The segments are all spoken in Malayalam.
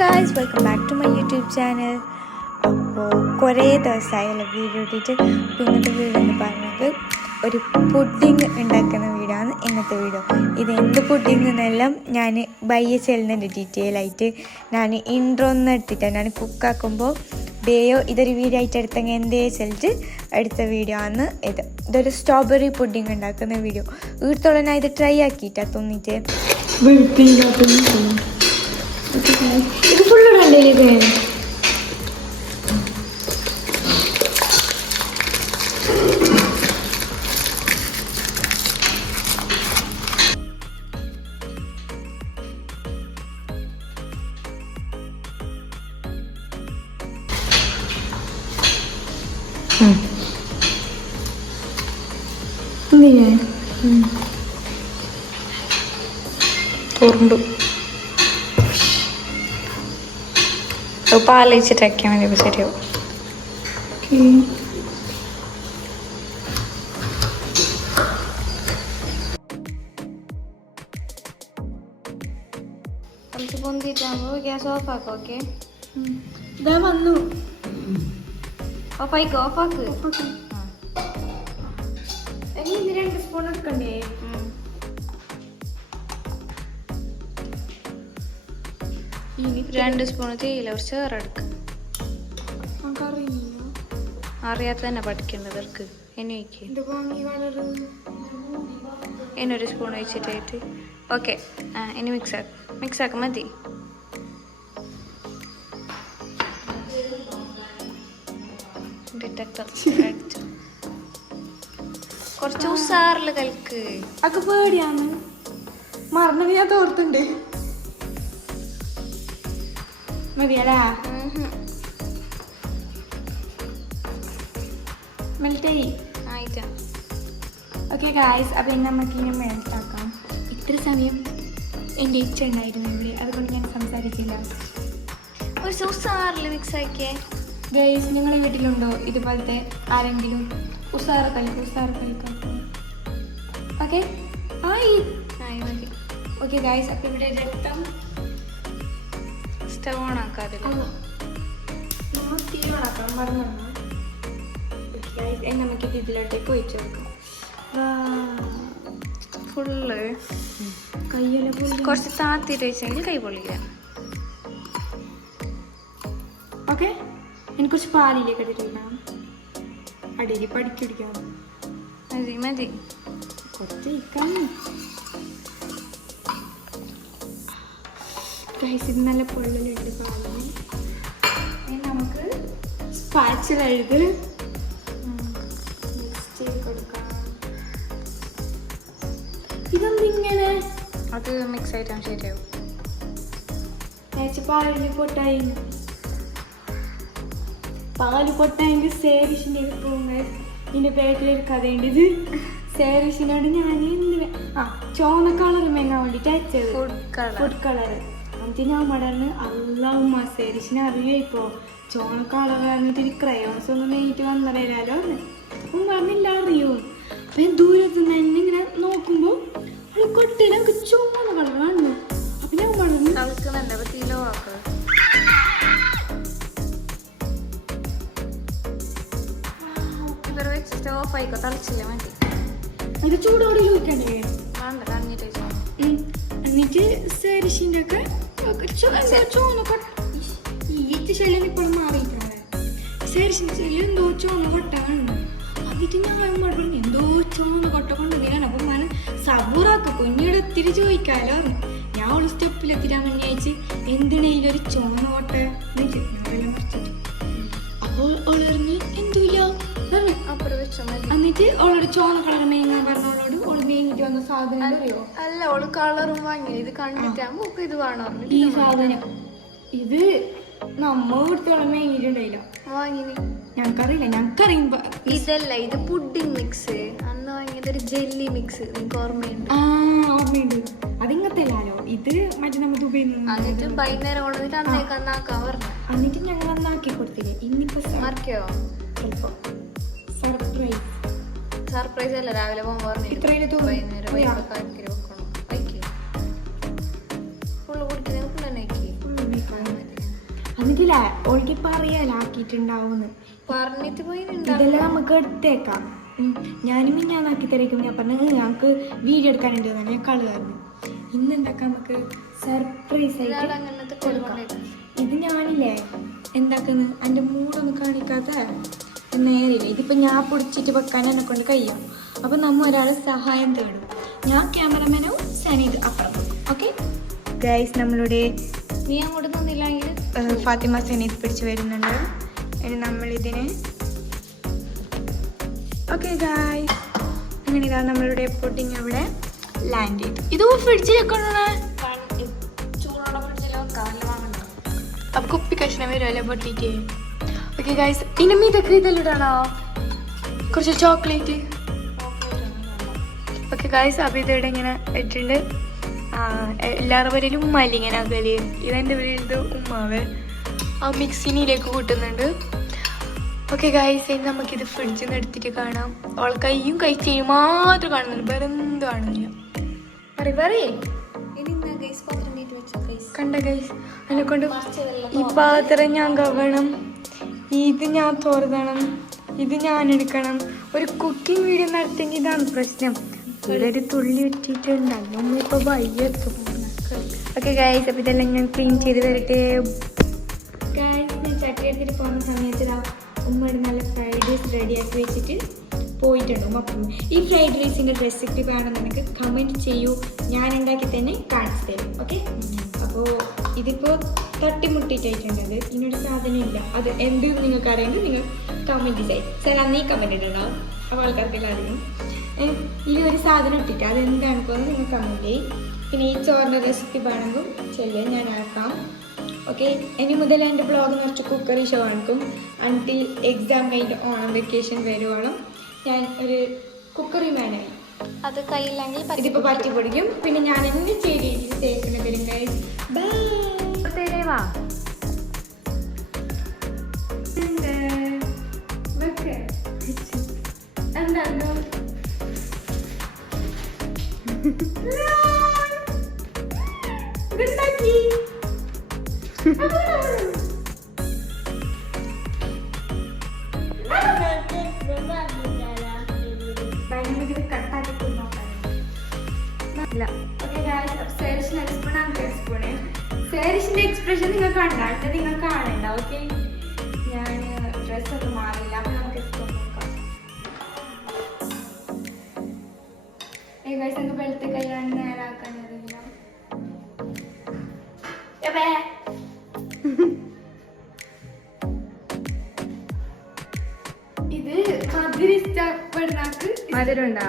Guys, welcome back to my YouTube channel. അപ്പോൾ കുറേ ദിവസമായല്ലോ വീഡിയോ ഇട്ടിട്ട്. ഇന്നത്തെ വീഡിയോ എന്ന് പറയുന്നത് ഒരു പുഡിങ് ഉണ്ടാക്കുന്ന വീഡിയോ ആണ്. ഇന്നത്തെ വീഡിയോ ഇത് എന്ത് പുഡിങ് എന്നെല്ലാം ഞാൻ ബയ്യ ചെല്ലുന്നുണ്ട് ഡീറ്റെയിൽ ആയിട്ട്. ഞാൻ ഇൻട്രോ ഒന്നും എടുത്തിട്ടാണ് ഞാൻ കുക്കാക്കുമ്പോൾ ഡേയോ ഇതൊരു വീഡിയോ ആയിട്ട് എടുത്തെങ്കിൽ എന്തേ ചെല്ലിട്ട് എടുത്ത വീഡിയോ ആണ് ഇത്. ഇതൊരു സ്ട്രോബെറി പുഡിങ് ഉണ്ടാക്കുന്ന വീഡിയോ. വീട്ടിലുള്ള ഞാൻ ഇത് ട്രൈ ആക്കിയിട്ടാണ് തോന്നിയിട്ട് ഇത് ഫുള്ളിടണ്ടേ ഇത് തുറണ്ടു പാലിച്ചിട്ടാക്കിയാൽ മതി. അപ്പോൾ ശരിയാവും. കുറച്ച് പൊന്തിട്ടാകുമ്പോൾ ഗ്യാസ് ഓഫ് ആക്കാം. ഓക്കെ, ഇതാ വന്നു. ഓഫായിക്കോ, ഓഫാക്ക്. ഇനി 2 സ്പൂൺ എടുക്കണ്ടേ? ഇനി 2 സ്പൂൺ തേയില കുറച്ച് വേറെ എടുക്കും. അറിയാത്ത തന്നെ പഠിക്കേണ്ടത് ഇവർക്ക്. എന്നെ വയ്ക്ക്, എന്നൊരു സ്പൂൺ വെച്ചിട്ടായിട്ട്. ഓക്കെ, ഇനി മിക്സ് ആക്കാം മതി. കുറച്ച് ഉസാറില് കലക്ക്. അത് പേടിയാണ്, മറന്നു ഞാൻ തോർത്തുണ്ട്. മതിയല്ലേ? മെൽറ്റായി ആയിട്ടാ. ഓക്കെ ഗായ്സ്, അപ്പം ഇനി നമുക്കിങ്ങനെ മെൽറ്റാക്കാം. ഇത്ര സമയം എൻ്റെ ഇച്ച ഉണ്ടായിരുന്നു ഇവിടെ, അതുകൊണ്ട് ഞാൻ സംസാരിച്ചില്ല. ഒരു ഉസാറിൽ മിക്സ് ആക്കിയേ. ഗൈസ്, നിങ്ങളുടെ വീട്ടിലുണ്ടോ ഇതുപോലത്തെ ആരെങ്കിലും? ഉസാറ് കളിക്കാം. ഓക്കെ ആയി മതി. ഓക്കെ ഗായ്സ്, അപ്പം ഇവിടെ രക്തം സ്റ്റവ് ഓൺ ആക്കാതില്ല. നമ്മൾ തീ ഓണാക്കാം, മറന്നു. നമുക്ക് ഇതിലോട്ടേക്ക് ഒഴിച്ചു കൊടുക്കാം. ഫുള്ള് കയ്യെല്ലാം പൊള്ളി. കുറച്ച് താത്തിട്ട് വെച്ചെങ്കിൽ കൈ പൊള്ളില്ല. ഓക്കെ, എനിക്ക് കുറച്ച് പാലിലേക്ക് ഇട്ടിരിക്കണം. അടിയിൽ പഠിക്കുടിക്കാം. മതി കുറച്ച് ഇരിക്കാം. ഇത് നല്ല പൊള്ളലുണ്ട് പാലിന്. ഇനി നമുക്ക് സ്പാച്ചില എഴുത് കൊടുക്കാം. ഇതെന്തിങ്ങനെ? അത് മിക്സ് ആയിട്ടാണ് ശരിയാവും. പാല് പൊട്ടായെങ്കിൽ സേരിഷിൻ്റെ പോകുന്ന ഇതിൻ്റെ ബാക്കിലൊരു കഥയുണ്ട്. ഇത് സേരിഷിനോട് ഞാൻ ചോന്ന കളർ മേങ്ങാൻ വേണ്ടിയിട്ട് അയച്ചത്, ഫുഡ് കളർ. എന്നിട്ട് ഞാൻ മടന്ന് അല്ലാവുമ്മ സേരിഷിനെ അറിയോ ഇപ്പോൾ ചോന്ന കളർ പറഞ്ഞിട്ട് ഒരു ക്രയോൺസ് ഒന്നും മേങ്ങിട്ട് വന്നതരാലോ അപ്പം പറഞ്ഞില്ല അറിയോ. അപ്പം ദൂരത്ത് നിന്ന് തന്നെ ഇങ്ങനെ നോക്കുമ്പോൾ അത് കൊട്ടിയിൽ നമുക്ക് ചോന്ന കളർ കാണുന്നു. അപ്പം ഞാൻ മടന്ന് ഇത് ചൂടോടെ ചോദിക്കണ്ടേ? എന്നിട്ട് സേരിഷിൻ്റെ ഒക്കെ ഈ ശല്യം ഇപ്പോഴും മാറിയിട്ടാണ്. സേരിഷിൻ്റെ ശല്യം എന്തോ ചോന്ന കൊട്ട കാണുന്നു. എന്നിട്ട് ഞാൻ പറഞ്ഞു എന്തോ ചോന്ന കൊട്ട കൊണ്ടുവന്നില്ലാണ്. അപ്പം ഞാൻ സബൂറാക്ക് കുഞ്ഞിയുടെ എത്തിരി ചോദിക്കാമല്ലോ. ഞാൻ ഒരു സ്റ്റെപ്പിലെത്തിരാൻ വേണ്ടി അയച്ച് എന്തിനേലൊരു ചോന്ന കൊട്ട ഞങ്ങളെല്ലാം മറിച്ചിട്ട്. അപ്പോൾ ഓളറിഞ്ഞ് എന്തുമില്ല. എന്നിട്ട് അവളോട് ചോന്ന കളർ മേങ്ങാൻ പറഞ്ഞവളോട് ഓള് മേങ്ങിട്ട് വന്ന സാധനം അറിയോ? അല്ല, ഓള് കളറും വാങ്ങി. ഇത് കണ്ടിട്ടാകുമ്പോ ഇത് വേണോ ഈ സാധനം. ഇത് നമ്മ ഇവിടുത്തോളം മേങ്ങിട്ടുണ്ടായില്ല. വാങ്ങിന് ഞങ്ങൾക്കറിയില്ല. ഞങ്ങൾക്കറിയുമ്പോ ഇതല്ല, ഇത് പുഡിംഗ് മിക്സ്. അന്ന് വാങ്ങിയത് ഒരു ജെല്ലി മിക്സ്. നിനക്ക് ഓർമ്മയുണ്ട്? ഓർമ്മയുണ്ട്. അതിങ്ങനത്തെ അല്ലോ. ഇത് മറ്റേ നമ്മൾ ദുബൈയിൽ നിന്ന് എന്നിട്ട് വൈകുന്നേരം കൊണ്ടുവന്നിട്ട് അന്നേക്ക് അന്നാക്കാൻ പറഞ്ഞു. എന്നിട്ട് ഞങ്ങൾ അന്നാക്കി കൊടുത്തില്ലേ. ഇന്നിപ്പോ മറിക്കോ? ചിലപ്പോ സർപ്രൈസ് അല്ല, രാവിലെ പോകുമ്പോൾ പറഞ്ഞു വൈകുന്നേരം വെക്കണം. ഫുള്ള് കുടിക്കുന്ന ഫുള്ള് തന്നെ ഇല്ല ഓൾക്ക് ഇപ്പൊ അറിയാലാക്കിയിട്ടുണ്ടാവുന്ന് പറഞ്ഞിട്ട് പോയി ഇതെല്ലാം നമുക്ക് എടുത്തേക്കാം. ഞാനും മിന്നാന്നാക്കി തിരക്കും. ഞാൻ പറഞ്ഞു ഞങ്ങൾക്ക് വീഡിയോ എടുക്കാനുണ്ട് തന്നെ ഞാൻ കളി പറഞ്ഞു. ഇന്ന് എന്താക്കാം നമുക്ക് സർപ്രൈസ് ആയിട്ട് കൊടുക്കാം. ഇത് ഞാനില്ലേ എന്താക്കുന്നു എൻ്റെ മൂടൊന്നും കാണിക്കാത്ത നേരില്ല. ഇതിപ്പോൾ ഞാൻ പൊടിച്ചിട്ട് വെക്കാൻ എന്നെ കൊണ്ട് കഴിയും. അപ്പം നമ്മ ഒരാൾ സഹായം തേടും. ഞാൻ ക്യാമറമാനോ സനീത് അപ്പുറം. ഓക്കെ ഗൈസ്, നമ്മളുടെ നീ അങ്ങോട്ട് നിന്നില്ലെങ്കിൽ ഫാത്തിമ സനീത് പിടിച്ച് വരുന്നുണ്ട്. ഇനി നമ്മളിതിന് ഓക്കെ ഗൈസ്, അങ്ങനെ ഇതാ നമ്മളുടെ പുഡിങ് അവിടെ ലാൻഡ് ചെയ്തു. ഇത് ഫ്രിഡ്ജിൽ വെക്കണേ, ചൂടുള്ള ഫ്രിഡ്ജിലോ കാലി വാങ്ങണ്ട. അപ്പം കുപ്പി കഷ്ണം വരുമല്ലേ പൊട്ടിക്ക്. ഓക്കെ ഗൈസ്, ഇനിയും ഇതൊക്കെ ഇതെല്ലാം കുറച്ച് ചോക്ലേറ്റ്. ഓക്കെ ഗൈസ്, അപ്പം ഇതിവിടെ ഇങ്ങനെ ഇട്ടിട്ടുണ്ട്. എല്ലാവരുടെ പേരിലും ഉമ്മല്ല ഇങ്ങനെ ആക്കല്. ഇതെൻ്റെ പേരിൽ ഉമ്മാവ് ആ മിക്സിനിയിലേക്ക് കൂട്ടുന്നുണ്ട്. ഓക്കെ ഗൈസ്, ഇനി നമുക്കിത് ഫ്രിഡ്ജിൽ നിന്ന് എടുത്തിട്ട് കാണാം. അവൾ കയ്യും കൈച്ചയും മാത്രം കാണുന്നുണ്ട്, വേറെ എന്ത് കാണുന്നില്ല. പറയേ കണ്ട ഗൈസ്, അതിനെ കൊണ്ട് ഈ പാത്രം ഞാൻ കവണം, ഇത് ഞാൻ തോർത്തണം, ഇത് ഞാൻ എടുക്കണം. ഒരു കുക്കിംഗ് വീഡിയോ നടത്തിയെങ്കിൽ ഇതാണ് പ്രശ്നം. ഇവിടെ ഒരു തുള്ളി വെച്ചിട്ടുണ്ടല്ലോ നമ്മളിപ്പോൾ വയ്യെത്തും. ഓക്കെ ഗൈസ്, അപ്പം ഇതെല്ലാം ഞാൻ ക്ലീൻ ചെയ്ത് വരട്ടെ. ഗൈസ്, ഞാൻ ചട്ടി എടുത്തിട്ട് പോകുന്ന സമയത്ത് ഉമ്മ നല്ല ഫ്രൈഡ് റൈസ് റെഡിയാക്കി വെച്ചിട്ട് പോയിട്ടുണ്ട്. അപ്പം ഈ ഫ്രൈഡ് റൈസിൻ്റെ റെസിപ്പി വേണമെന്ന് കമൻറ്റ് ചെയ്യൂ, ഞാൻ ഉണ്ടാക്കി തന്നെ കാണിച്ചു തരും. ഓക്കെ, അപ്പോൾ ഇതിപ്പോൾ തട്ടിമുട്ടിയിട്ടായിട്ടുണ്ടത്. ഇനിയൊരു സാധനം ഇല്ല, അത് എന്ത് നിങ്ങൾക്ക് അറിയെങ്കിൽ നിങ്ങൾ കമൻറ്റ് ചെയ്യും. സാർ നീ കമൻറ്റ് ഇട്ടുണ്ടാവും, അപ്പോൾ ആൾക്കാർക്കെല്ലാം അറിയും. ഇനി ഒരു സാധനം ഇട്ടിട്ട് അത് എന്താണെന്ന് നിങ്ങൾ കമൻറ്റ് ചെയ്യും. പിന്നെ ഈ ചോറിൻ്റെ റെസിപ്പി വേണമെങ്കിൽ ചെല്ല്, ഞാൻ ആക്കാം. ഓക്കെ, ഇനി മുതൽ എൻ്റെ ബ്ലോഗ് നിറച്ച് കുക്കറി ഷോ ആണിക്കും. അൺടിൽ എക്സാം കഴിഞ്ഞ് ഓണം വെക്കേഷൻ വരുവോളം ഞാൻ ഒരു കുക്കറി മാനായി. അത് കയ്യില്ലെങ്കിൽ ഇതിപ്പോൾ പറ്റി പൊടിക്കും. പിന്നെ ഞാൻ എന്നെ ചെയ്ത് തേക്കുന്ന തരും ഗൈസ്. തരവാ എന്താണോ ഉണ്ടാക്കി സേരിഷിന്റെ എക്സ്പ്രഷൻ നിങ്ങൾ കണ്ടാൽ നിങ്ങൾ കാണണ്ട. ഓക്കെ, ഞാൻ ഡ്രസ്സൊന്നും മാറില്ല. അപ്പൊ നമുക്ക് ഏകദേശം വെളുത്ത് കൈയാണ് നേരാക്കാനറിയില്ല. ഇത് മധുര ഇഷ്ടപ്പെടുന്നാക്ക് മധുരണ്ടാ.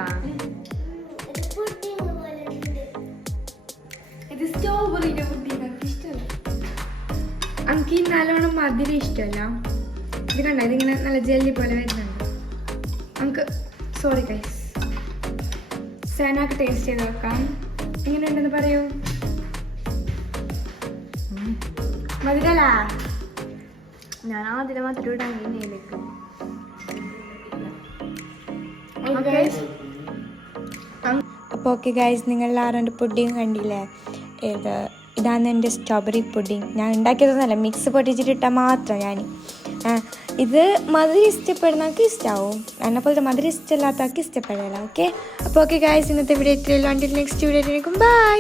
ഇത് സ്ട്രോബെറിന്റെ പുഡിംഗ് ഇഷ്ടമല്ല. എനിക്ക് ഈ നല്ലോണം മധുരം ഇഷ്ടമല്ല. ഇത് കണ്ട, ഇതിങ്ങനെ നല്ല ജെല്ലി പോലെ വരുന്നുണ്ട്. നമുക്ക് സോറി ഗൈസ്, സനാക്ക് ടേസ്റ്റ് ചെയ്ത് നോക്കാം. എങ്ങനെയുണ്ടെന്ന് പറയൂ. മധുരല്ല, ഞാൻ ആദ്യം മധുരം ഇടാൻ അപ്പോൾ ഓക്കെ ഗൈസ്, നിങ്ങൾ ആരുടെ പുഡിങ് കണ്ടില്ലേ? ഇതാണ് എൻ്റെ സ്ട്രോബെറി പുഡിങ്. ഞാൻ ഉണ്ടാക്കിയതൊന്നുമല്ല, മിക്സ് പൊട്ടിച്ചിട്ട് ഇട്ടാൽ മാത്രം. ഞാൻ ഇത് മധുരം ഇഷ്ടപ്പെടുന്നവർക്ക് ഇഷ്ടമാവും, എന്നെപ്പോലത്തെ മധുരം ഇഷ്ടമില്ലാത്തവർക്ക് ഇഷ്ടപ്പെടില്ല. ഓക്കെ, അപ്പോൾ ഓക്കെ ഗൈസ്, ഇന്നത്തെ വീഡിയോ ഇത്രയുള്ളൂ. Until next video by.